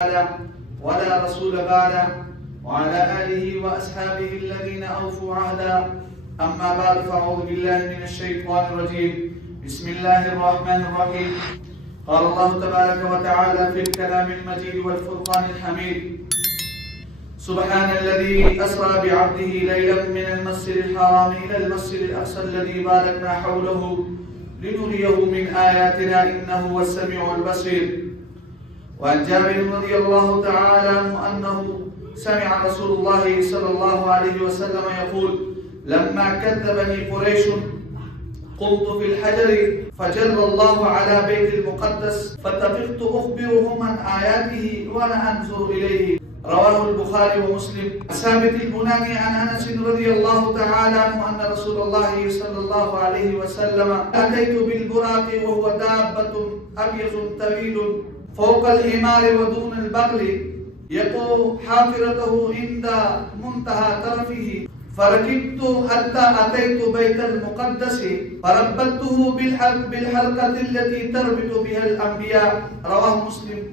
ولا رسول بعده وعلى آله وأصحابه الذين أوفوا عهدا. أما بعد فأعوذ بالله من الشيطان الرجيم. بسم الله الرحمن الرحيم. قال الله تبارك وتعالى في الكلام المجيد والفرقان الحميد: سبحان الذي أسرى بعبده ليلا من المسجد الحرام إلى المسجد الأقصى الذي باركنا حوله لنريه من آياتنا إنه هو السميع البصير. وعن جابر رضي الله تعالى عنه أنه سمع رسول الله صلى الله عليه وسلم يقول: لما كذبني قريش قمت في الحجر فجر الله على بيت المقدس فاتفقت أخبرهم عن آياته وأنا أنظر إليه. رواه البخاري ومسلم. ثابت البناني عن أنس رضي الله تعالى عنه أن رسول الله صلى الله عليه وسلم: أتيت بالبراق وهو دابة أبيض طويل فوق الحمار ودون البغل يقو حافرته عند منتهى طرفه فركبت حتى أتيت بيت المقدس فربطته بالحلقة التي تربط بها الأنبياء. رواه مسلم.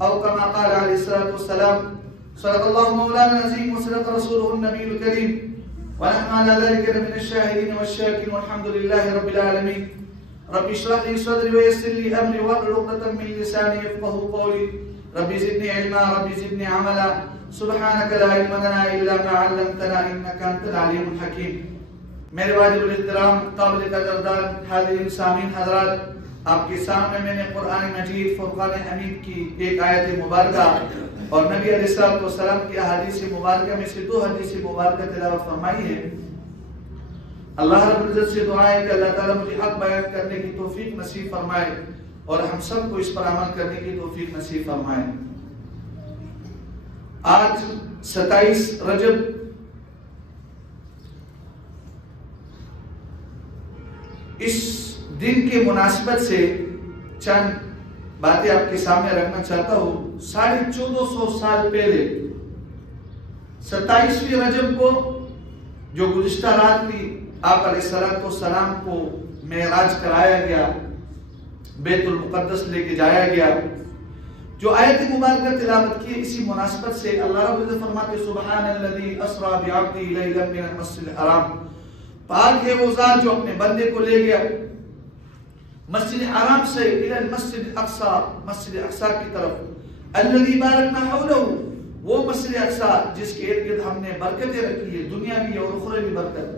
أو كما قال عليه الصلاة والسلام: صدق الله مولانا العظيم وصدق رسوله النبي الكريم ونحن على ذلك من الشاهدين والشاكرين والحمد لله رب العالمين. رب اشرح لي صدري ويسر لي امري واحلل عقدة من لساني يفقهوا قولي. رب زدني علما رب زدني عملا سبحانك لا علم لنا الا ما علمتنا انك انت العليم الحكيم. میرے واجب الاحترام قابل قدردان حاضرین سامعین حضرات، آپ کے سامنے میں نے قرآن مجید فرقان حمید کی ایک آیت مبارکہ اور نبی علیہ الصلوۃ والسلام کی احادیث مبارکہ میں سے 2 حدیث مبارکہ تلاوت فرمائی ہے۔ اللہ رب العزت سے دعا ہے کہ اللہ تعالیٰ مجھے حق بیان کرنے کی توفیق نصیب فرمائے اور ہم سب کو اس پر عمل کرنے کی توفیق نصیب فرمائے۔ آج 27 رجب اس دن کے مناسبت سے چند باتیں آپ کے سامنے رکھنا چاہتا ہوں۔ 1450 سال پہلے 27 رجب کو جو گزشتہ رات تھی، آپ علیہ السلام کو معراج کرایا گیا، بیت المقدس لے کے جایا گیا۔ جو آیت مبارکہ تلاوت کی اسی مناسبت سے اللہ رب العزت فرماتے: سبحان الذی اسری بعبدہ لیلا من المسجد الحرام، پاک ہے وہ ذات جو اپنے بندے کو لے گیا مسجد حرام سے الی المسجد الاقصی، مسجد اقصی کی طرف، الذی بارکنا حولہ، وہ مسجد اقصی جس کے ارد گرد ہم نے برکتیں رکھی ہے، دنیاوی اور اخروی برکت۔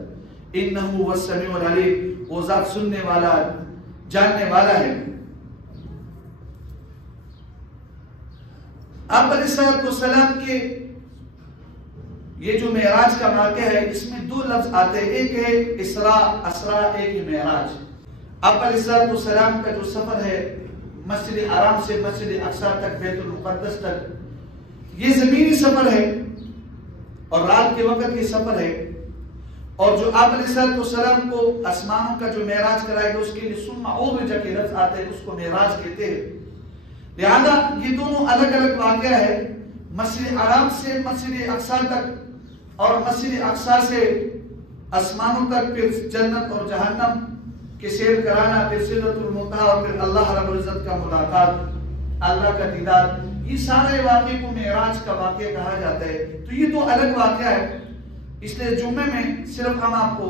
انہ هو السمیع العلیم، وہ ذات سننے والا جاننے والا ہے۔ آپ علیہ السلام کے یہ جو معراج کا واقعہ ہے اس میں 2 لفظ آتے ہیں، ایک ہے اسراء، ایک ہے معراج۔ آپ علیہ السلام کا جو سفر ہے مسجد حرام سے مسجد اقصی تک، بیت المقدس تک، یہ زمینی سفر ہے اور رات کے وقت یہ سفر ہے۔ اور جو آپ علیہ السلام کو آسمانوں کا جو معراج کرایا گیا اس کے لیے ثم عرج کے لفظ آتے ہیں، اس کو معراج کہتے ہیں۔ لہذا یہ دونوں الگ الگ واقعہ ہے، مسجد حرام سے مسجد اقصی تک اور مسجد اقصی سے آسمانوں تک، پھر جنت اور جہنم کے سیر کرانا، پھر سدرۃ المنتہی اور پھر اللہ رب العزت کا ملاقات، اللہ کا دیدار، یہ سارے واقعے کو معراج کا واقعہ کہا جاتا ہے۔ تو یہ 2 الگ واقعہ ہے، اس لیے جمعے میں صرف ہم آپ کو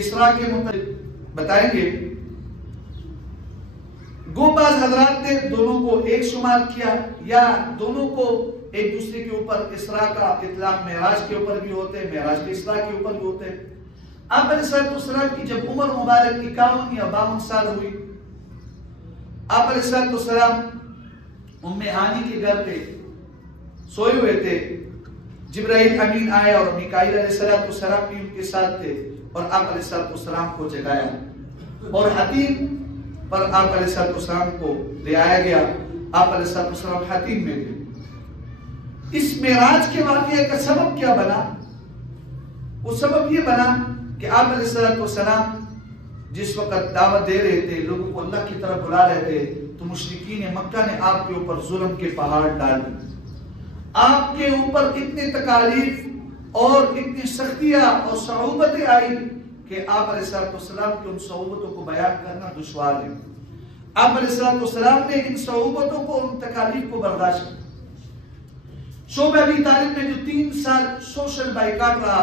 اسراء کے متعلق بتائیں گے۔ گو بعض حضرات نے دونوں کو ایک شمار کیا یا دونوں کو ایک دوسرے کے اوپر اسراء کا اطلاق معراج کے اوپر بھی ہوتے ہیں، معراج کے اسراء کے اوپر بھی ہوتے ہیں۔ آپ علیہ السلام کی جب عمر مبارک 51 یا 52 سال ہوئی، آپ علیہ السلام ام ہانی کے گھر پہ سوئے ہوئے تھے۔ جبرائیل امین آئے اور میکائیل علیہ السلام بھی ان کے ساتھ تھے اور آپ علیہ السلام کو جگایا اور حتیم پر آپ علیہ السلام کو لے آیا گیا۔ آپ علیہ السلام حتیم میں تھے۔ اس معراج کے واقعے کا سبب کیا بنا؟ وہ سبب یہ بنا کہ آپ علیہ السلام جس وقت دعوت دے رہے تھے، لوگوں کو اللہ کی طرف بلا رہے تھے، تو مشرکین مکہ نے آپ کے اوپر ظلم کے پہاڑ ڈال دیے۔ آپ کے اوپر اتنی تکالیف اور اتنی سختیاں اور صعوبتیں آئی کہ آپ علیہ السلام کی ان صعوبتوں کو بیان کرنا دشوار ہے۔ آپ علیہ السلام نے ان صعوبتوں کو، ان تکالیف کو برداشت کیا۔ شعبہ ابی طالب میں جو 3 سال سوشل بائیکاٹ رہا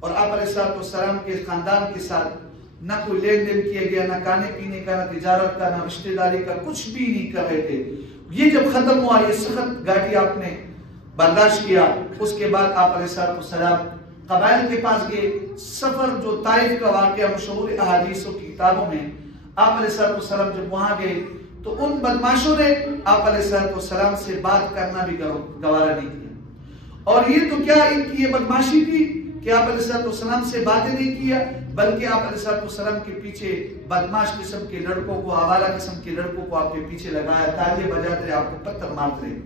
اور آپ علیہ السلام کے خاندان کے ساتھ نہ کوئی لین دین کیا گیا، نہ کھانے پینے کا، نہ تجارت کا، نہ رشتہ داری کا، کچھ بھی نہیں کر رہے تھے. یہ جب ختم ہوا، یہ سخت گاڑی آپ نے برداشت کیا، اس کے بعد آپ علیہ السلام قبائل کے پاس گئے. سفر جو طائف کا واقعہ مشہور احادیث و کتابوں میں، آپ علیہ السلام جب وہاں گئے تو ان بدماشوں نے آپ علیہ السلام سے بات کرنا بھی گوارا نہیں کیا. اور یہ تو کیا ان کی یہ بدماشی تھی کہ آپ علیہ السلام سے باتیں نہیں کیا، بلکہ آپ علیہ السلام کے پیچھے بدماش قسم کے لڑکوں کو، آوارہ قسم کے لڑکوں کو آپ کے پیچھے لگایا، تالیاں بجاتے رہے، آپ کو پتھر مارتے رہے،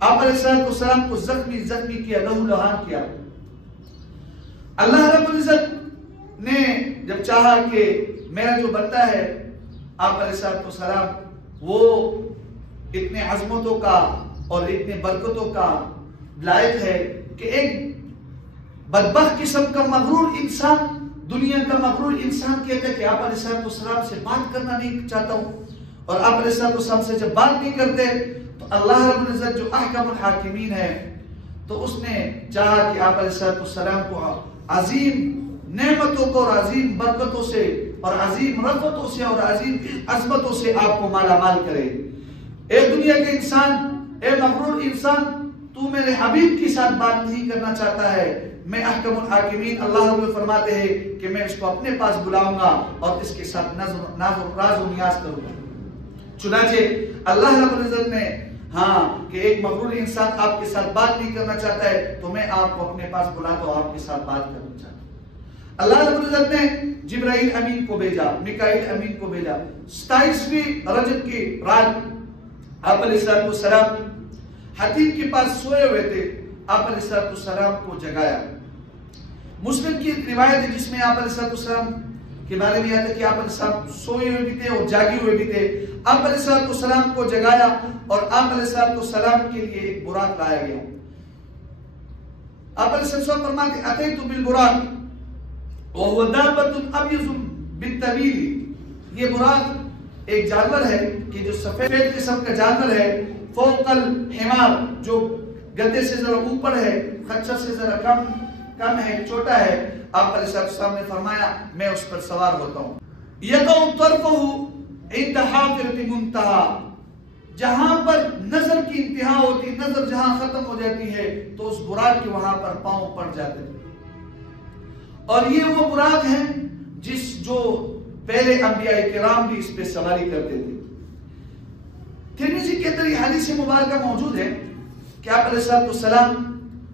آپ علیہ السلام کو زخمی کیا، لہو لہان کیا. اللہ رب العزت نے جب چاہا کہ میرا جو بندہ ہے آپ علیہ السلام وہ اتنے عظمتوں کا اور اتنے برکتوں کا لائق ہے کہ ایک بدبخت قسم کا مغرور انسان، دنیا کا مغرور انسان کہتا ہے کہ آپ علیہ السلام سے بات کرنا نہیں چاہتا ہوں، اور آپ علیہ السلام سے جب بات نہیں کرتے تو اللہ رب العزت جو احکم الحاکمین ہے تو اس نے چاہا کہ آپ علیہ السلام کو عظیم نعمتوں کو اور عظیم برکتوں سے اور عظیم رفتوں سے اور عظیم عظمتوں سے آپ کو مالا مال کرے. اے دنیا کے انسان، اے مغرور انسان، تو میرے حبیب کے ساتھ بات نہیں کرنا چاہتا ہے، میں احکم الحاکمین اللہ رب فرماتے ہیں کہ میں اس کو اپنے پاس بلاؤں گا اور اس کے ساتھ راز و نیاز کروں گا. چنانچہ اللہ رب العزت نے کہ ایک مغرور انسان آپ کے ساتھ بات نہیں کرنا چاہتا ہے تو میں آپ کو اپنے پاس بلاتا ہوں، آپ کے ساتھ بات کرنا چاہتا ہوں. اللہ رب العزت نے جبرائیل امین کو بھیجا، میکائیل امین کو بھیجا. 27ویں رجب کی رات آپ علیہ السلام حتیم کے پاس سوئے ہوئے تھے، آپ علیہ السلام کو جگایا. مسلم کی ایک روایت ہے جس میں آپ علیہ السلام کے بارے میں آتا ہے کہ آپ علیہ السلام سوئے ہوئے بھی تھے اور جاگے ہوئے بھی تھے. آپ علیہ السلام کو جگایا اور آپ علیہ السلام کے لیے ایک براق لایا گیا. آپ علیہ السلام فرماتے ہیں اتیت بالبراق وهو دابة ابيض بالطويل. یہ براق ایک جانور ہے کہ جو سفید قسم کا جانور ہے، فوق الحمار، جو گدے سے ذرا اوپر ہے، خچر سے ذرا کم ہے، چھوٹا ہے. آپ علیہ السلام نے فرمایا میں اس پر سوار ہوتا ہوں. یقع طرفه عند حافرة منتهى، جہاں پر نظر کی انتہا ہوتی، نظر جہاں ختم ہو جاتی ہے تو اس براق کے وہاں پر پاؤں پڑ جاتے ہیں. اور یہ وہ براق ہیں جو پہلے انبیاء کرام بھی اس پہ سواری کرتے تھے. ترمذی کے اندر یہ حدیث مبارکہ موجود ہے کہ آپ علیہ السلام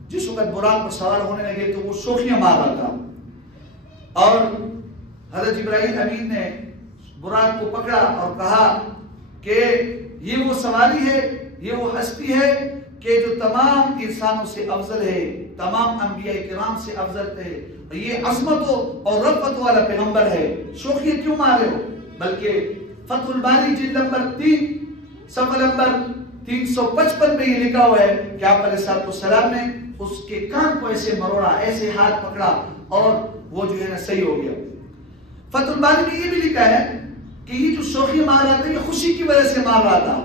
جس وقت براق پر سوار ہونے لگے تو وہ شوخیاں مار رہا تھا، اور حضرت جبرائیل امین نے براق کو پکڑا اور کہا کہ یہ وہ سواری ہے، یہ وہ ہستی ہے کہ جو تمام انسانوں سے افضل ہے، تمام انبیاء کرام سے افضل ہے، یہ عظمت اور رفعت والا پیغمبر ہے. شوخی کیوں مارے ہو؟ بلکہ فتح الباری جلد نمبر 3 صفحہ نمبر 355 میں یہ لکھا ہوا ہے کہ آپ علیہ السلام نے اس کے کان کو ایسے مروڑا، ایسے ہاتھ پکڑا اور وہ جو ہے نا صحیح ہو گیا. فتح الباری میں یہ بھی لکھا ہے کہ یہ جو شوخی مار رہا تھا یہ خوشی کی وجہ سے مار رہا تھا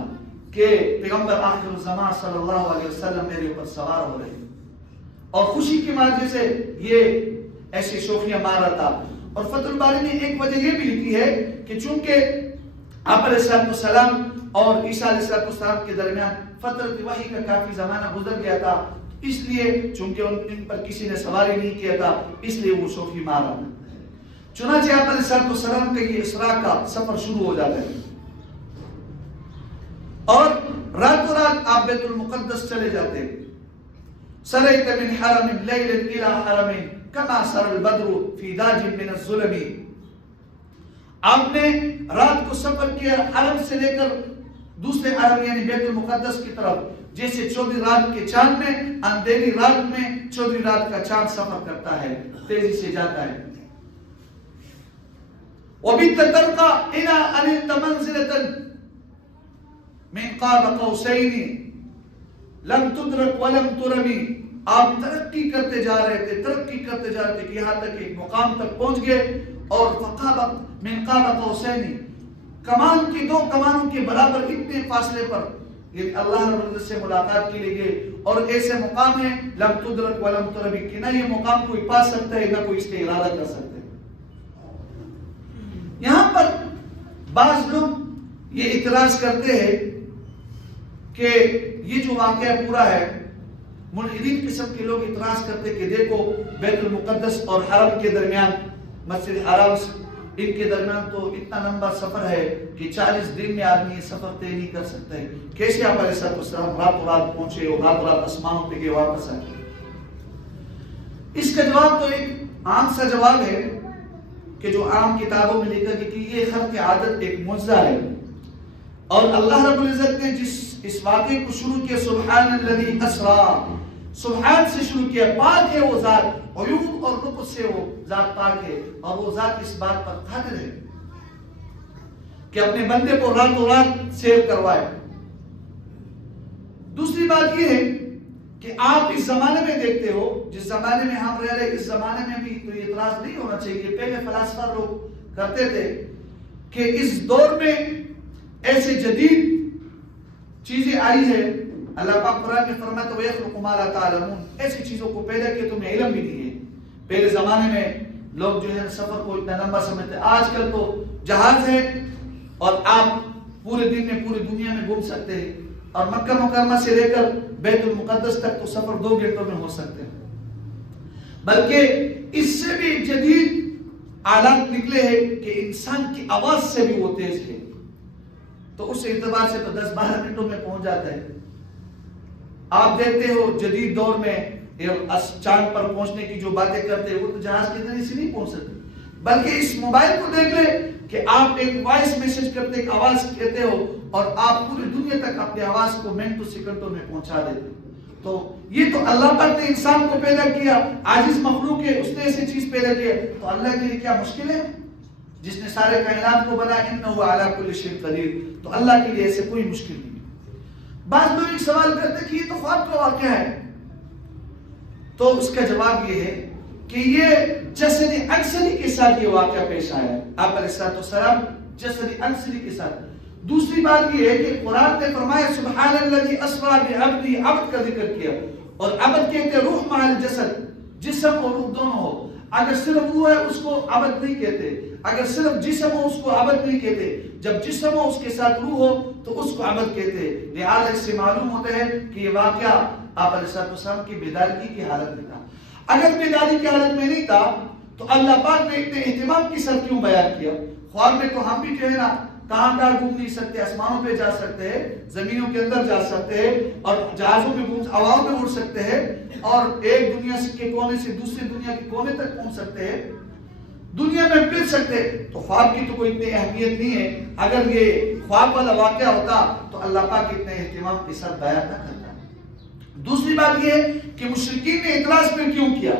کہ پیغمبر آخر الزمان صلی اللہ علیہ وسلم میرے اوپر سوار ہو رہے ہیں، اور خوشی کی وجہ سے یہ ایسی شوخیاں مار رہا تھا. اور فتح الباری میں ایک وجہ یہ بھی لکھی ہے کہ چونکہ آپ علیہ السلام اور عیسیٰ علیہ السلام کے درمیان فترت وحی کا کافی زمانہ گزر گیا تھا، اس لیے چونکہ ان پر کسی نے سواری نہیں کیا تھا اس لیے وہ شوخی مار رہا تھا. چنانچہ آپ علیہ السلام کا یہ اسراء کا سفر شروع ہو جاتا ہے اور راتوں رات آپ بیت المقدس چلے جاتے ہیں. سریت من حرم لیل الى حرم کما سر البدر فی داج من الظلم. آپ نے رات کو سفر کیا حرم سے لے کر دوسرے حرم یعنی بیت المقدس کی طرف، جیسے 14 رات کے چاند میں اندھیری رات میں 14 رات کا چاند سفر کرتا ہے، تیزی سے جاتا ہے. وَبِتَّ تَرْقَى إِلَىٰ أَنِلْتَ مَنْزِلَةً مِنْ قَابَ قَوْسَيْنِ لَمْ تُدْرَكْ وَلَمْ تُرَمِ. آپ ترقی کرتے جا رہے تھے، ترقی کرتے جا رہے تھے کہ یہاں تک ایک مقام تک پہنچ گئے اور مِنْ قَابَ قَوْسَيْنِ، کمان کی 2 کمانوں کے برابر اتنے فاصلے پر یعنی اللہ رب العزت سے ملاقات کے لیے گئے، اور ایسے مقام ہے لم تدرک ولم تربی، کہ نہ یہ مقام کوئی پا سکتا ہے نہ کوئی اس کا ارادہ کر سکتا ہے۔ یہاں پر بعض لوگ یہ اعتراض کرتے ہیں کہ یہ جو واقعہ پورا ہے، ملحدین قسم کے لوگ اعتراض کرتے کہ دیکھو بیت المقدس اور حرم کے درمیان، مسجد حرام ان کے درمیان تو اتنا لمبا سفر ہے کہ 40 دن میں آدمی یہ سفر طے نہیں کر سکتا ہے، کیسے آپ علیہ السلام راتوں رات پہنچے اور راتوں رات آسمانوں پہ گئے واپس آئے؟ اس کا جواب تو ایک عام سا جواب ہے کہ جو عام کتابوں میں لکھا کہ یہ خرق عادت ایک معجزہ ہے، اور اللہ رب العزت نے جس اس واقعے کو شروع کیا سبحان الذی اسری، سبحان سے شروع کیا، پاک ہے وہ ذات، عیوب اور نقص سے وہ ذات پاک ہے، اور وہ ذات اس بات پر قادر ہے کہ اپنے بندے کو راتوں رات سیر کروائے۔ دوسری بات یہ ہے کہ آپ اس زمانے میں دیکھتے ہو، جس زمانے میں ہم رہ رہے، اس زمانے میں بھی کوئی اعتراض نہیں ہونا چاہیے، پہلے فلاسفہ لوگ کرتے تھے کہ اس دور میں ایسے جدید چیزیں آئی ہے، اللہ پاک قرآن میں فرماتا ہے وَيَخْلُقُ مَا لَا تَعْلَمُونَ، ایسی چیزوں کو پیدا کیا تمہیں علم بھی نہیں ہے۔ پہلے زمانے میں لوگ جو ہے سفر کو اتنا لمبا سمجھتے، آج کل تو جہاز ہے اور آپ پورے دن میں پوری دنیا میں گھوم سکتے ہیں، اور مکہ مکرمہ سے لے کر بیت المقدس تک تو سفر 2 گھنٹوں میں ہو سکتے ہیں۔ بلکہ اس سے بھی جدید آلات نکلے ہیں کہ انسان کی آواز سے بھی وہ تیز ہے، تو اس اعتبار سے تو 10-12 منٹوں میں پہنچ جاتا ہے۔ آپ دیکھتے ہو جدید دور میں چاند پر پہنچنے کی جو باتیں کرتے ہیں وہ تو جہاز کے ذریعے سے نہیں پہنچ سکتے، بلکہ اس موبائل کو دیکھ لے کہ آپ ایک وائس میسج کرتے، ایک آواز کہتے ہو، اور آپ پوری دنیا تک اپنی آواز کو منٹوں سیکنڈوں میں پہنچا دیتے۔ تو یہ تو اللہ پاک نے انسان کو پیدا کیا، عاجز مخلوق ہے، اس نے ایسی چیز پیدا کیا، تو اللہ کے لیے کیا مشکل ہے؟ جس نے سارے کائنات کو بنا انہ علی کل شیء قدیر، تو اللہ کے لیے ایسے کوئی مشکل نہیں۔ بعض لوگ ایک سوال کرتے کہ یہ تو خواب کا واقعہ ہے، تو اس کا جواب یہ ہے کہ یہ جسد اکثری کے ساتھ یہ واقعہ پیش آیا ہے، آپ علیہ السلام جسد اکثری کے ساتھ۔ دوسری بات یہ ہے کہ قرآن نے فرمایا سبحان الذی اسری بعبدہ، عبد کا ذکر کیا، اور عبد کہتے ہیں روح مع الجسد، جسم اور روح دونوں ہو۔ اگر صرف روح ہے اس کو عبد نہیں کہتے، اگر صرف جسم ہو اس کو عبد نہیں کہتے، جب جسم ہو اس کے ساتھ روح ہو تو اس کو عبد کہتے۔ لہذا اس سے معلوم ہوتا ہے کہ یہ واقعہ آپ علیہ السلام کی بیداری کی حالت میں تھا۔ اگر بیداری کی حالت میں نہیں تھا تو اللہ پاک نے اتنے اہتمام کے ساتھ کیوں بیان کیا؟ خواب میں تو ہم بھی جو ہے نا کہاں گھوم نہیں سکتے، آسمانوں پہ جا سکتے ہیں، زمینوں کے اندر جا سکتے ہیں، اور جہازوں میں ہواؤں میں اڑ سکتے ہیں، اور ایک دنیا کے کونے سے دوسری دنیا کے کونے تک پہنچ سکتے ہیں، دنیا میں پھر سکتے۔ تو خواب کی تو کوئی اتنی اہمیت نہیں ہے۔ اگر یہ خواب والا واقعہ ہوتا تو اللہ پاک اتنے اہتمام کے ساتھ بیان نہ کرتا۔ دوسری بات یہ ہے کہ مشرکین نے اعتراض پھر کیوں کیا؟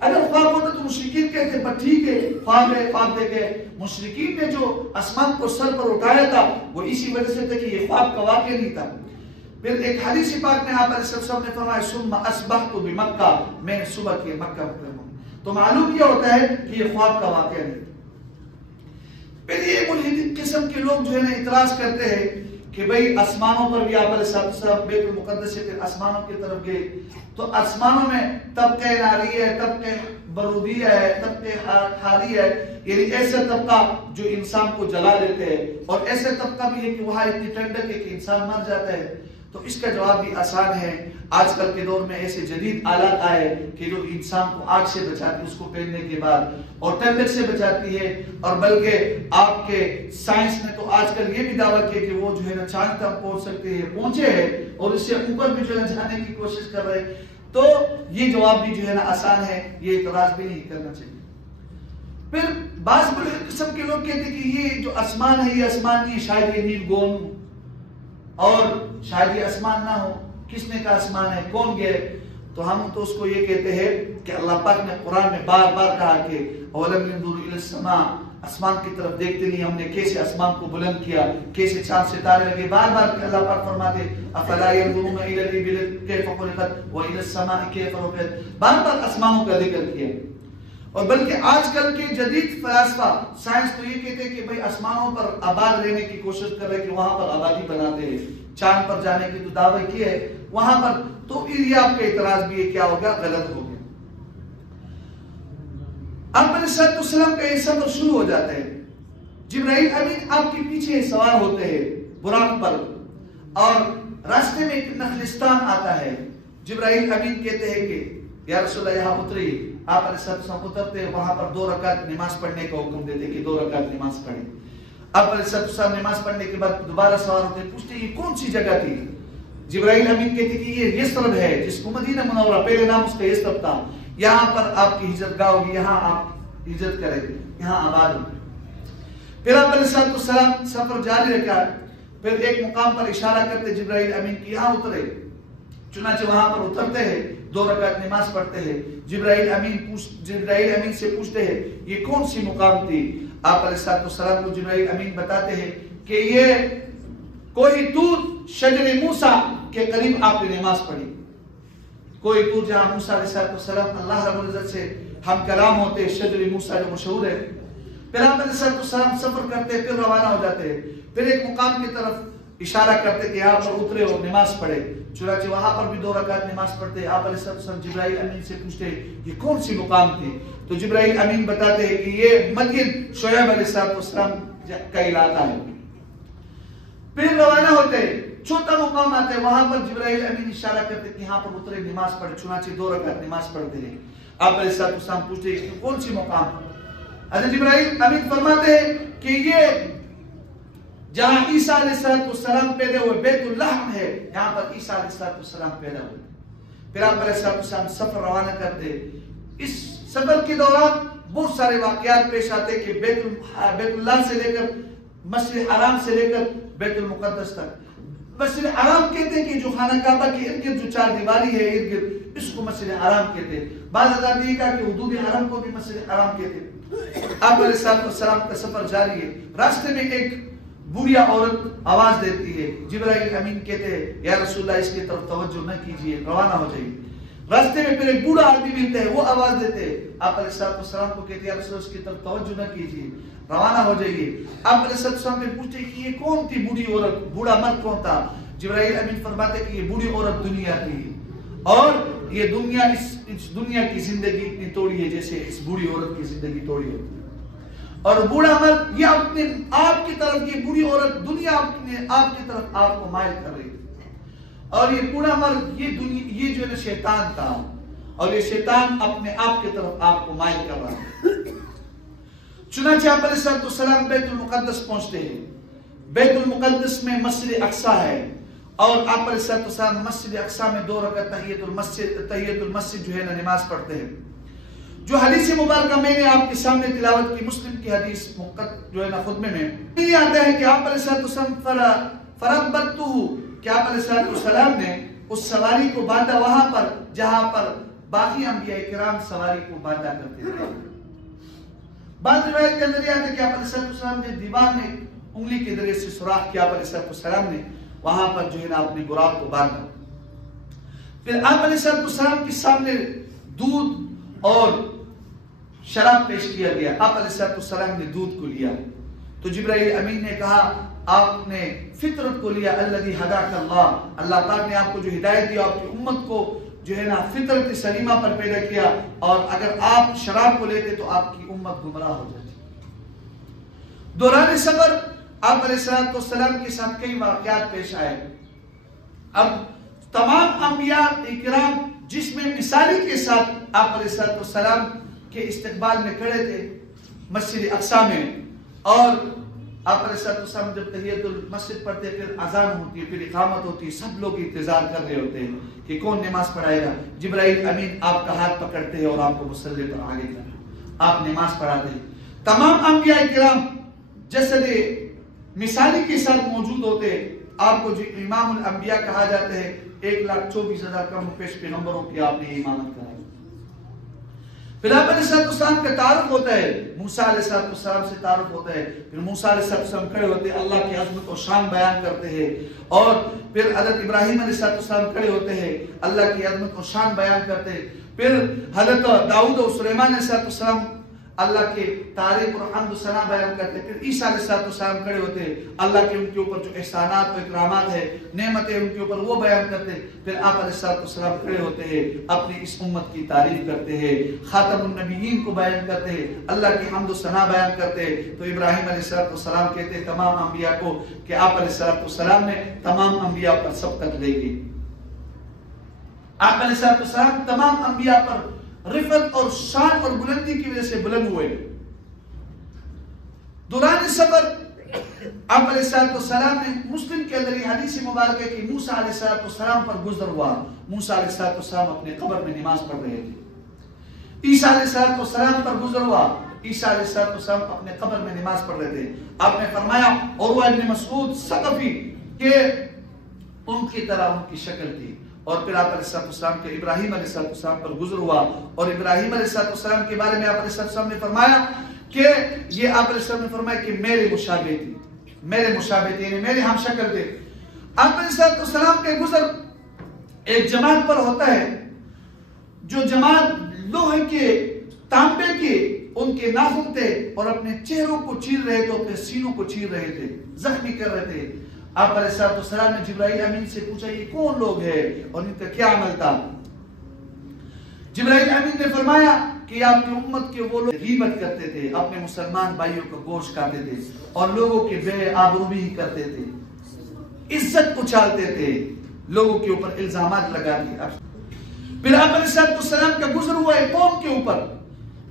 اگر خواب ہوتا تو مشرکین کہتے پر ٹھیک ہے خواب ہے، خواب دیکھے۔ مشرکین نے جو آسمان کو سر پر اٹھایا تھا وہ اسی وجہ سے تھا کہ یہ خواب کا واقعہ نہیں تھا۔ پھر ایک حدیث پاک میں آپ علیہ السلام نے فرمایا ثم اصبحت بمکہ، میں نے صبح کی مکہ مکرمہ، تو معلوم کیا ہوتا ہے کہ یہ خواب کا واقعہ نہیں۔ پھر یہ ملحد قسم کے لوگ جو ہے نا اعتراض کرتے ہیں کہ بھئی آسمانوں پر بھی آپ علیہ السلام بیت المقدس سے پھر آسمانوں کی طرف گئے، تو آسمانوں میں طبقہ ناری ہے، طبقہ برودیہ ہے، طبقہ حالی ہے، یعنی ایسا طبقہ جو انسان کو جلا دیتے ہیں، اور ایسا طبقہ بھی ہے کہ وہاں اتنی ٹھنڈک ہے کہ انسان مر جاتا ہے۔ تو اس کا جواب بھی آسان ہے، آج کل کے دور میں ایسے جدید آلات آئے کہ جو انسان کو آگ سے بچاتی ہے اس کو پہننے کے بعد، اور ٹھنڈک سے بچاتی ہے، اور بلکہ آپ کے سائنس نے تو آج کل یہ بھی دعویٰ کیا کہ وہ جو ہے نا چاند تک پہنچ سکتے ہیں، پہنچے ہیں، اور اس سے اوپر بھی جو ہے جانے کی کوشش کر رہے ہیں۔ تو یہ جواب بھی جو ہے نا آسان ہے، یہ اعتراض بھی نہیں کرنا چاہیے۔ پھر بعض قسم کے لوگ کہتے ہیں کہ یہ جو آسمان ہے یہ آسمان نہیں، شاید یہ نیل گون، اور شاید یہ آسمان نہ ہو، کس نے کہا آسمان ہے، کون گئے؟ تو ہم تو اس کو یہ کہتے ہیں کہ اللہ پاک نے قرآن میں بار بار کہا کہ اولم ينظروا الى السماء، آسمان کی طرف دیکھتے نہیں، ہم نے کیسے آسمان کو بلند کیا، کیسے چاند ستارے لگے، بار بار اللہ پاک فرماتے افلا ينظرون الى الابل كيف خلقت والى السماء كيف رفعت، بار بار آسمانوں کا ذکر کیا۔ اور بلکہ آج کل کے جدید فلاسفہ سائنس تو یہ کہتے ہیں کہ بھئی آسمانوں پر آباد رہنے کی کوشش کر رہے کہ وہاں پر آبادی بناتے ہیں، چاند پر جانے کی تو دعوی کی ہے وہاں پر، تو یہ آپ کا اعتراض بھی ہے کیا ہوگا، غلط ہو گیا۔ آپ علیہ السلام کا یہ سفر شروع ہو جاتا ہے، جبرائیل امین آپ کے پیچھے سوار ہوتے ہیں براق پر، اور راستے میں ایک نخلستان آتا ہے۔ جبرائیل امین کہتے ہیں کہ یا رسول اللہ یہاں اتری، آپ علیہ السلام اترتے ہیں، وہاں پر 2 رکعت نماز پڑھنے کا حکم دیتے کہ 2 رکعت نماز پڑھیں۔ آپ علیہ السلام نماز پڑھنے کے بعد دوبارہ سوار ہوتے ہیں، پوچھتے یہ کون سی جگہ تھی؟ جبرائیل امین کہتے کہ یہ یثرب ہے، جس کو مدینہ منورہ پہلے نام اس کا یثرب تھا، یہاں پر آپ کی ہجرت گاہ ہوگی، یہاں آپ ہجرت کریں گے، یہاں آباد ہوگی۔ پھر آپ علیہ السلام سفر جاری رکھا، پھر ایک مقام پر اشارہ کرتے جبرائیل امین کی یہاں اترے، چنانچہ وہاں پر اترتے ہیں، 2 رکعت نماز پڑھتے ہیں۔ جبرائیل امین سے پوچھتے ہیں یہ کون سی مقام تھی؟ آپ علیہ السلام کو جبرائیل امین بتاتے ہیں کہ یہ کوئی طور شجر موسیٰ کے قریب آپ نے نماز پڑھی، کوئی طور جہاں موسیٰ علیہ السلام اللہ رب العزت سے ہم کلام ہوتے، شجر موسیٰ جو مشہور ہے۔ پھر آپ علیہ السلام سفر کرتے، پھر روانہ ہو جاتے، پھر ایک مقام کی طرف اشارہ کرتے کہ یہاں پر اترے اور نماز پڑھے، چنانچہ وہاں پر بھی 2 رکعت نماز پڑھتے۔ آپ علیہ السلام جبرائیل امین سے پوچھتے یہ کون سی مقام تھی؟ تو جبرائیل امین بتاتے ہیں کہ یہ مدین شعیب علیہ السلام کا علاقہ ہے۔ پھر روانہ ہوتے، چھوٹا مقام آتے، وہاں پر جبرائیل امین اشارہ کرتے کہ یہاں پر اترے، نماز پڑھے، چنانچہ 2 رکعت نماز پڑھتے ہیں۔ آپ علیہ السلام پوچھتے ہیں کہ کون سی مقام؟ حضرت جبرائیل امین فرماتے ہیں کہ یہ جہاں عیسیٰ علیہ السلام پیدا ہوئے بیت اللحم ہے، یہاں پر عیسیٰ علیہ السلام پیدا ہوئے۔ پھر آپ علیہ السلام سفر روانہ کرتے، اس سفر کے دوران بہت سارے واقعات پیش آتے کہ بیت اللہ سے لے کر مسجد حرام سے لے کر بیت المقدس تک۔ مسجد حرام کہتے ہیں کہ جو خانہ کعبہ کے ارد گرد جو 4 دیواری ہے ارد گرد، اس کو مسجد حرام کہتے ہیں۔ بعض حضرات نے کہا کہ حدود حرم کو بھی مسجد حرام کہتے ہیں۔ آپ علیہ السلام کا سفر جاری ہے، راستے میں ایک بوڑھیا عورت آواز دیتی ہے، جبرائیل امین کہتے ہیں یا رسول اللہ اس کی طرف توجہ نہ کیجیے، روانہ ہو جائیے۔ راستے میں پھر ایک بوڑھا آدمی ملتا ہے، وہ آواز دیتے ہیں، آپ علیہ السلام کو کہتے ہیں یا رسول اللہ اس کی طرف توجہ نہ کیجیے، روانہ ہو جائیے۔ آپ علیہ السلام نے پوچھتے کہ یہ کون تھی بوڑھی عورت، بوڑھا مرد کون تھا؟ جبرائیل امین فرماتے کہ یہ بوڑھی عورت دنیا تھی، اور یہ دنیا اس دنیا کی زندگی اتنی توڑی ہے جیسے اس بوڑھی عورت کی زندگی توڑی ہوتی ہے، اور بوڑھا مرد یہ اپنے آپ کی طرف، یہ بوڑھی عورت دنیا آپ کی طرف آپ کو مائل کر رہی تھی، اور یہ بوڑھا مرد یہ جو ہے شیطان تھا، اور یہ شیطان اپنے آپ کی طرف آپ کو مائل کر رہا ہے۔ چنانچہ آپ علیہ السلام بیت المقدس پہنچتے ہیں۔ بیت المقدس میں مسجد اقصیٰ ہے، اور آپ علیہ السلام مسجد اقصیٰ میں 2 رکعت تحیۃ المسجد جو ہے نا نماز پڑھتے ہیں۔ جو حدیث مبارکہ میں نے آپ کے سامنے تلاوت کی، مسلم کی حدیث جو ہے نا خطبے میں یہ آتا ہے کہ آپ علیہ السلام فربتہ، کہ آپ علیہ السلام نے اس سواری کو باندھا وہاں پر جہاں پر باقی انبیاء کرام سواری کو باندھا کرتے تھے۔ بعض روایت کے اندر یہ آتا ہے کہ آپ علیہ السلام نے دیوار میں انگلی کے ذریعے سے سوراخ کیا، آپ علیہ السلام نے وہاں پر جو ہے نا اپنے براق کو باندھا۔ پھر آپ علیہ السلام کے سامنے دودھ اور شراب پیش کیا گیا، آپ علیہ السلام نے دودھ کو لیا، تو جبرائیل امین نے کہا آپ نے فطرت کو لیا، الذی ہداک اللہ، اللہ پاک نے آپ کو جو ہدایت دی، آپ کی امت کو جو ہے نا فطرت سلیمہ پر پیدا کیا، اور اگر آپ شراب کو لیتے تو آپ کی امت گمراہ ہو جاتی۔ دوران سفر آپ علیہ السلام کے ساتھ کئی واقعات پیش آئے۔ اب تمام انبیاء اکرام جس میں مثالی کے ساتھ آپ علیہ السلام کے استقبال میں کھڑے تھے مسجد اقصیٰ میں، اور آپ علیہ السلام جب تحیۃ المسجد پڑھتے پھر اذان ہوتی ہے، پھر اقامت ہوتی ہے، سب لوگ انتظار کر رہے ہوتے ہیں کہ کون نماز پڑھائے گا۔ جبرائیل امین آپ کا ہاتھ پکڑتے ہیں اور آپ کو مصلی پر آگے کرنا، آپ نماز پڑھاتے ہیں۔ تمام انبیاء کرام جسد مثالی کے ساتھ موجود ہوتے ہیں، آپ کو جو امام الانبیاء کہا جاتا ہے، 1,24,000 کم پیش پیغمبروں کی آپ نے امامت کرائی۔ پھر آپ علیہ السلام کا تعارف ہوتا ہے، موسیٰ علیہ السلام سے تعارف ہوتا ہے، پھر موسیٰ علیہ السلام کھڑے ہوتے ہیں، اللہ کی عظمت و شان بیان کرتے ہیں، اور پھر حضرت ابراہیم علیہ السلام کھڑے ہوتے ہیں، اللہ کی عظمت و شان بیان کرتے ہیں، پھر حضرت داؤد و سلیمان علیہ السلام اللہ کے تعریف اور حمد و ثنا بیان کرتے. پھر عیسیٰ علیہ السلام کھڑے ہوتے, اللہ کے ان کے اوپر جو احسانات و اکرامات ہے, نعمتیں ان کے اوپر, وہ بیان کرتے. پھر آپ علیہ السلام کھڑے ہوتے ہیں, اپنی اس امت کی تعریف کرتے ہیں, خاتم النبیین کو بیان کرتے ہیں, اللہ کی حمد و ثنا بیان کرتے ہیں. تو ابراہیم علیہ السلام کہتے ہیں تمام انبیاء کو کہ آپ علیہ السلام نے تمام انبیاء پر سبقت لے گی. آپ علیہ السلام تمام انبیاء پر رفعت اور شان اور بلندی کی وجہ سے بلند ہوئے. دوران سفر آپ علیہ السلام نے, مسلم کے اندر یہ حدیث مبارک ہے کہ موسیٰ علیہ السلام پر گزر ہوا. موسیٰ علیہ السلام اپنے قبر میں نماز پڑھ رہے تھے. عیسیٰ علیہ السلام پر گزر ہوا. عیسیٰ علیہ السلام اپنے قبر میں نماز پڑھ رہے تھے. آپ نے فرمایا عروہ ابن مسعود ثقفی کہ ان کی طرح ان کی شکل تھی. اور پھر آپ علیہ السلام کے ابراہیم علیہ السلام پر گزر ہوا, اور ابراہیم علیہ السلام کے بارے میں آپ علیہ السلام نے فرمایا کہ یہ آپ علیہ السلام نے فرمایا کہ میرے مشابہ تھی, یعنی میرے ہم شکل تھے. آپ علیہ السلام کے گزر ایک جماعت پر ہوتا ہے, جو جماعت لوہے کے, تانبے کے ان کے ناخن تھے, اور اپنے چہروں کو چیر رہے تھے, اپنے سینوں کو چیر رہے تھے, زخمی کر رہے تھے. آپ علیہ السلام نے جبرائیل امین سے پوچھا یہ کون لوگ ہیں اور ان کا کیا عمل تھا؟ جبرائیل امین نے فرمایا کہ آپ کی امت کے وہ لوگ غیبت کرتے تھے, اپنے مسلمان بھائیوں کا گوشت کھاتے تھے, اور لوگوں کے بے آبرویی کرتے تھے, عزت اچھالتے تھے, لوگوں کے اوپر الزامات لگاتے. پھر آپ علیہ السلام کا گزر ہوا ایک قوم کے اوپر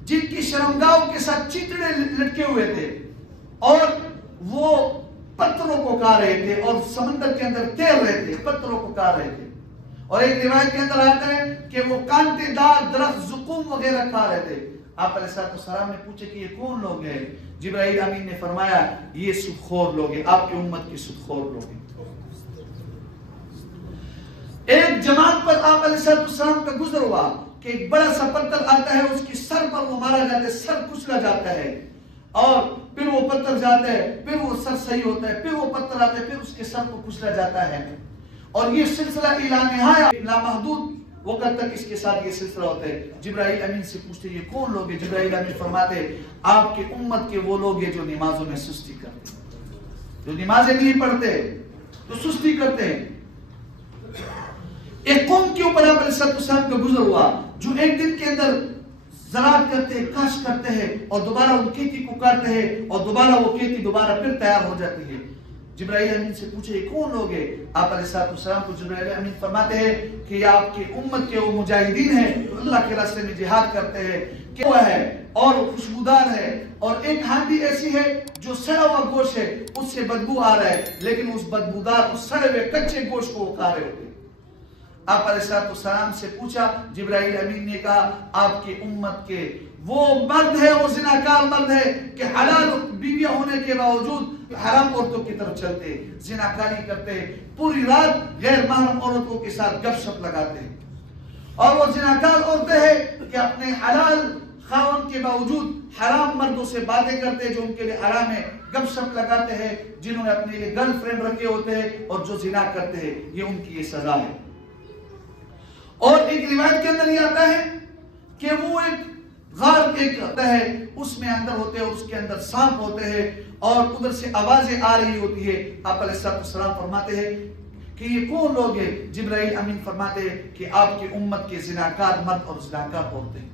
جن کی شرمگاہوں کے ساتھ چیتڑے لٹکے ہوئے تھے, اور وہ پتھروں کو کھا رہے تھے, اور سمندر کے اندر تیر رہے تھے, پتھروں کو کھا رہے تھے. اور ایک روایت کے اندر آتا ہے کہ وہ کانٹے دار درخت زقوم وغیرہ کھا رہے تھے. آپ علیہ السلام نے پوچھا کہ یہ کون لوگ ہیں؟ جبرائیل امین نے فرمایا یہ سودخور لوگ ہیں, آپ کی امت کے سودخور لوگ ہیں. ایک جماعت پر آپ علیہ السلام کا گزر ہوا کہ ایک بڑا سا پتھر آتا ہے, اس کی سر پر وہ مارا جاتا ہے, سر کچلا جاتا ہے, اور پھر وہ پتھر جاتا ہے, پھر وہ سر صحیح ہوتا ہے, پھر وہ پتھر آتا ہے, پھر اس کے سر کو کچلا جاتا ہے. اور یہ سلسلہ الی نہایت لامحدود وقت تک اس کے ساتھ یہ سلسلہ ہوتا ہے. جبرائیل امین سے پوچھتے یہ کون لوگ ہیں؟ جبرائیل امین فرماتے آپ کی امت کے وہ لوگ ہیں جو نمازوں میں سستی کرتے ہیں, جو نمازیں نہیں پڑھتے, جو سستی کرتے ہیں. ایک قوم کے اوپر آپ علیہ السلام کا گزر ہوا جو ایک دن کے اندر زراعت کرتے ہیں, کاشت کرتے ہیں, اور دوبارہ ان کھیتی کو کاٹتے ہیں, اور دوبارہ وہ کھیتی دوبارہ پھر تیار ہو جاتی ہے. جبرائیل امین سے پوچھے یہ کون لوگ ہیں؟ آپ علیہ السلام کو جبرائیل امین فرماتے ہیں کہ یہ آپ کی امت کے وہ مجاہدین ہیں جو اللہ کے راستے میں جہاد کرتے ہیں, کہ وہ ہے اور خوشبودار ہے, اور ایک ہانڈی ایسی ہے جو سڑا ہوا گوشت ہے, اس سے بدبو آ رہا ہے, لیکن اس بدبودار اس سڑے ہوئے کچے گوشت کو وہ کھا رہے ہوتے. آپ علیہ السلام سے پوچھا, جبرائیل امین نے کہا آپ کی امت کے وہ مرد ہے, وہ زناکار مرد ہے کہ حلال بیویاں ہونے کے باوجود حرام عورتوں کی طرف چلتے, زناکاری کرتے, پوری رات غیر محرم عورتوں کے ساتھ گپ شپ لگاتے. اور وہ زناکار عورتیں ہیں کہ اپنے حلال خاون کے باوجود حرام مردوں سے باتیں کرتے جو ان کے لیے حرام ہے, گپ شپ لگاتے ہیں, جنہوں نے اپنے لیے گرل فرینڈ رکھے ہوتے ہیں, اور جو زنا کرتے ہیں یہ ان کی یہ سزا ہے. اور ایک روایت کے اندر یہ آتا ہے کہ وہ ایک غار ایک ہوتا ہے, اس میں اندر ہوتے ہیں, اور اس کے اندر سانپ ہوتے ہیں, اور ادھر سے آوازیں آ رہی ہوتی ہے. آپ علیہ السلام فرماتے ہیں کہ یہ کون لوگ ہیں؟ جبرائیل امین فرماتے ہیں کہ آپ کی امت کے زناکار مرد اور زناکار عورتیں.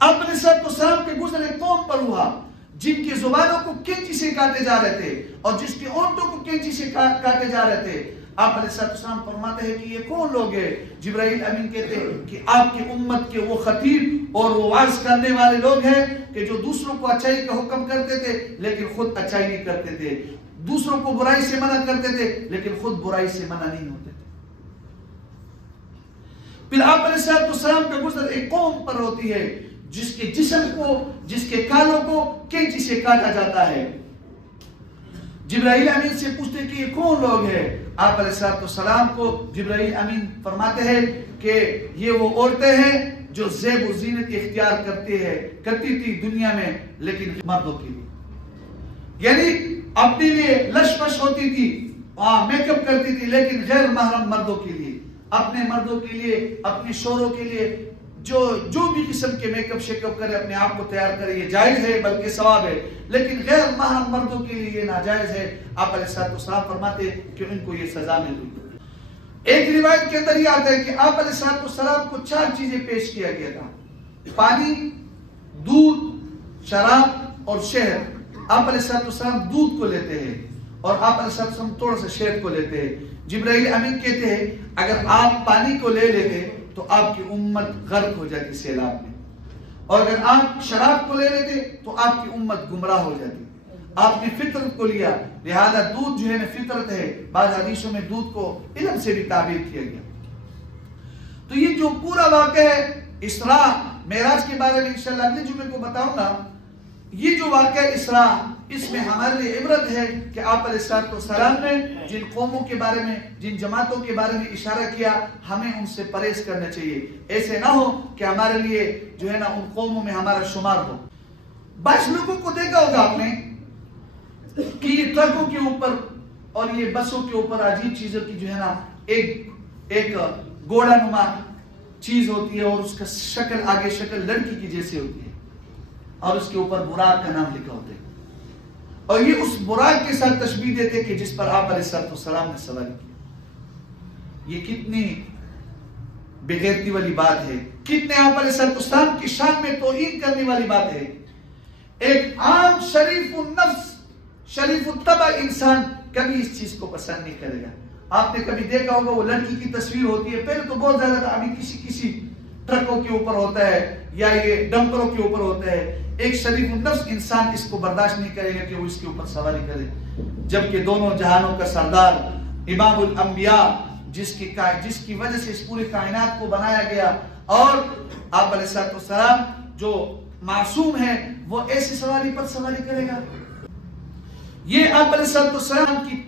آپ علیہ السلام کے گزر ایک قوم پر ہوا جن کی زبانوں کو کینچی سے کاٹے جا رہے تھے, اور جس کے اونٹوں کو کینچی سے کاٹے جا رہے تھے. آپ علیہ السلام فرماتے ہیں کہ یہ کون لوگ ہیں؟ جبرائیل امین کہتے ہیں کہ آپ کی امت کے وہ خطیب اور وہ وعظ کرنے والے لوگ ہیں کہ جو دوسروں کو اچھائی کا حکم کرتے تھے لیکن خود اچھائی نہیں کرتے تھے, دوسروں کو برائی سے منع کرتے تھے لیکن خود برائی سے منع نہیں ہوتے تھے. پھر آپ علیہ السلام کا گزر ایک قوم پر ہوتی ہے جس کے جسم کو, جس کے کالوں کو کینچی سے کاٹا جاتا ہے. جبرائیل امین سے پوچھتے کہ یہ کون لوگ ہیں؟ آپ علیہ السلام کو جبرائیل امین فرماتے ہیں کہ یہ وہ عورتیں ہیں جو زیب و زینت اختیار کرتی تھی دنیا میں, لیکن مردوں کے لیے, یعنی اپنے لیے لش پش ہوتی تھی, میک اپ کرتی تھی, لیکن غیر محرم مردوں کے لیے, اپنے مردوں کے لیے, اپنے شوہروں کے لیے جو بھی قسم کے میک اپ شیک اپ کرے، اپنے آپ کو تیار کرے، یہ جائز ہے بلکہ ثواب ہے، لیکن غیر محرم مردوں کے لیے یہ ناجائز ہے۔ آپ علیہ السلام فرماتے کہ ان کو یہ سزا ملی۔ ایک روایت کے اندر یہ آتا ہے کہ آپ علیہ السلام کو 4 چیزیں پیش کیا گیا تھا: پانی، دودھ، شراب اور شہد۔ آپ علیہ السلام دودھ کو لیتے ہیں اور آپ علیہ السلام تھوڑا سا شہد کو لیتے ہیں۔ جبرائیل امین کہتے ہیں اگر آپ پانی کو لے لیتے تو آپ کی امت غرق ہو جاتی سیلاب میں، اور اگر آپ شراب کو لے لیتے تو آپ کی امت گمراہ ہو جاتی۔ آپ نے فطرت کو لیا، لہذا دودھ جو ہے نا فطرت ہے۔ بعض حدیثوں میں دودھ کو علم سے بھی تعبیر کیا گیا۔ تو یہ جو پورا واقعہ ہے اسراء معراج کے بارے میں انشاءاللہ اگلے جمعے کو بتاؤں گا۔ یہ جو واقعہ اسراء، اس میں ہمارے لیے عبرت ہے کہ آپ علیہ السلام نے جن قوموں کے بارے میں، جن جماعتوں کے بارے میں اشارہ کیا، ہمیں ان سے پرہیز کرنا چاہیے۔ ایسے نہ ہو کہ ہمارے لیے جو ہے نا ان قوموں میں ہمارا شمار ہو۔ بعض لوگوں کو دیکھا ہوگا آپ نے کہ یہ ٹرکوں کے اوپر اور یہ بسوں کے اوپر عجیب چیزوں کی جو ہے نا ایک گھوڑا نما چیز ہوتی ہے، اور اس کا شکل آگے شکل لڑکی کی جیسے ہوتی ہے، اور اس کے اوپر براق کا نام لکھا ہوتا ہے، اور یہ اس براق کے ساتھ تشبیہ دیتے کہ جس پر آپ علیہ السلام نے سواری کی۔ یہ کتنی بغیرتی والی بات ہے، کتنے آپ علیہ السلام کی شان میں توہین کرنے والی بات ہے۔ ایک عام شریف النفس، شریف الطبع انسان کبھی اس چیز کو پسند نہیں کرے گا۔ آپ نے کبھی دیکھا ہوگا وہ لڑکی کی تصویر ہوتی ہے، پہلے تو بہت زیادہ تھا، ابھی کسی ٹرکوں کے اوپر ہوتا ہے یا یہ ڈمپروں کے اوپر ہوتا ہے۔ ایک شریف النفس انسان اس کو برداشت نہیں کرے گا کہ وہ اس کے اوپر سواری کرے، جبکہ دونوں جہانوں کا سردار امام الانبیاء، جس کی وجہ سے اس پورے کائنات کو بنایا گیا، اور آپ علیہ السلام جو معصوم ہے، وہ ایسی سواری پر سواری کرے گا؟ یہ آپ علیہ السلام کی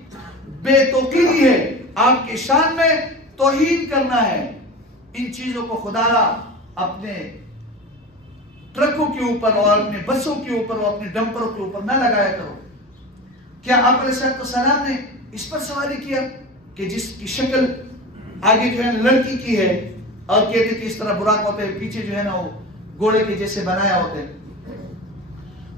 بے توقیری ہے، آپ کے شان میں توہین کرنا ہے۔ ان چیزوں کو خدا اپنے ٹرکوں کے اوپر اور اپنے بسوں کے اوپر اور اپنے ڈمپروں کے اوپر نہ لگایا کرو۔ کیا آپ علیہ السلام نے اس پر سواری کیا کہ جس کی شکل آگے جو ہے لڑکی کی ہے، اور کہتے کہ اس طرح براق ہوتے ہیں، پیچھے جو ہے نا وہ گھوڑے کے جیسے بنایا ہوتے ہیں؟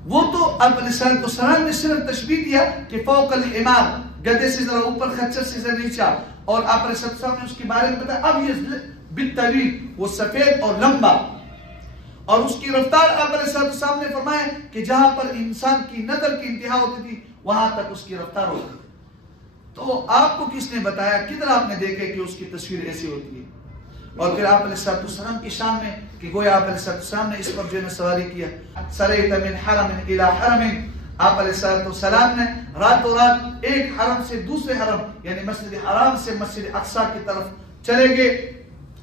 وہ تو آپ علیہ السلام نے صرف تشبیہ دیا کہ فوق الحمار، گدھے سے ذرا اوپر، خچر سے ذرا نیچا، اور آپ علیہ السلام نے اس کے بارے میں بتایا اب یہ بالطویل، وہ سفید اور لمبا، اور اس کی رفتار آپ علیہ السلام نے فرمایا کہ جہاں پر انسان کی نظر کی انتہا ہوتی تھی وہاں تک اس کی رفتار ہوتی تھی۔ تو آپ کو کس نے بتایا، کدھر آپ نے دیکھا کہ اس کی تصویر ایسی ہوتی ہے؟ اور پھر آپ علیہ السلام کی شان میں کہ گویا آپ علیہ السلام نے اس پر جو ہے سواری کیا۔ سریت من حرم الى حرم، آپ علیہ السلام نے راتوں رات ایک حرم سے دوسرے حرم یعنی مسجد حرام سے مسجد اقصی کی طرف چلے گئے،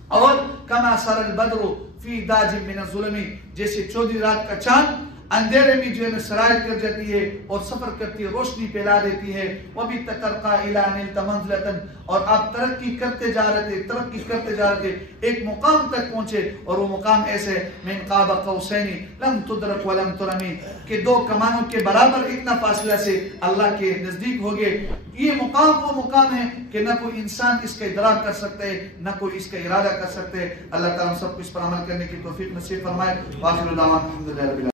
اور کما سر البدر فی داج من الظلم، جیسے چودھری رات کا چاند اندھیرے میں جو ہے سرایت کر جاتی ہے اور سفر کرتی ہے، روشنی پھیلا دیتی ہے۔ وَبِتَّ تَرْقَى إِلَىٰ نِلْتَ مَنْزِلَةً، اور آپ ترقی کرتے جا رہے تھے، ایک مقام تک پہنچے، اور وہ مقام ایسے مِنْ قَابَ قَوْسَيْنِ لَمْ تُدْرَكْ وَلَمْ تُرَمِ، کہ 2 کمانوں کے برابر اتنا فاصلہ سے اللہ کے نزدیک ہو گئے۔ یہ مقام وہ مقام ہے کہ نہ کوئی انسان اس کا ادراک کر سکتا ہے، نہ کوئی اس کا ارادہ کر سکتا ہے۔ اللہ تعالیٰ سب کو اس پر عمل کرنے کی توفیق نصیب فرمائے۔ وآخر دعوانا الحمدللہ رب العالمین۔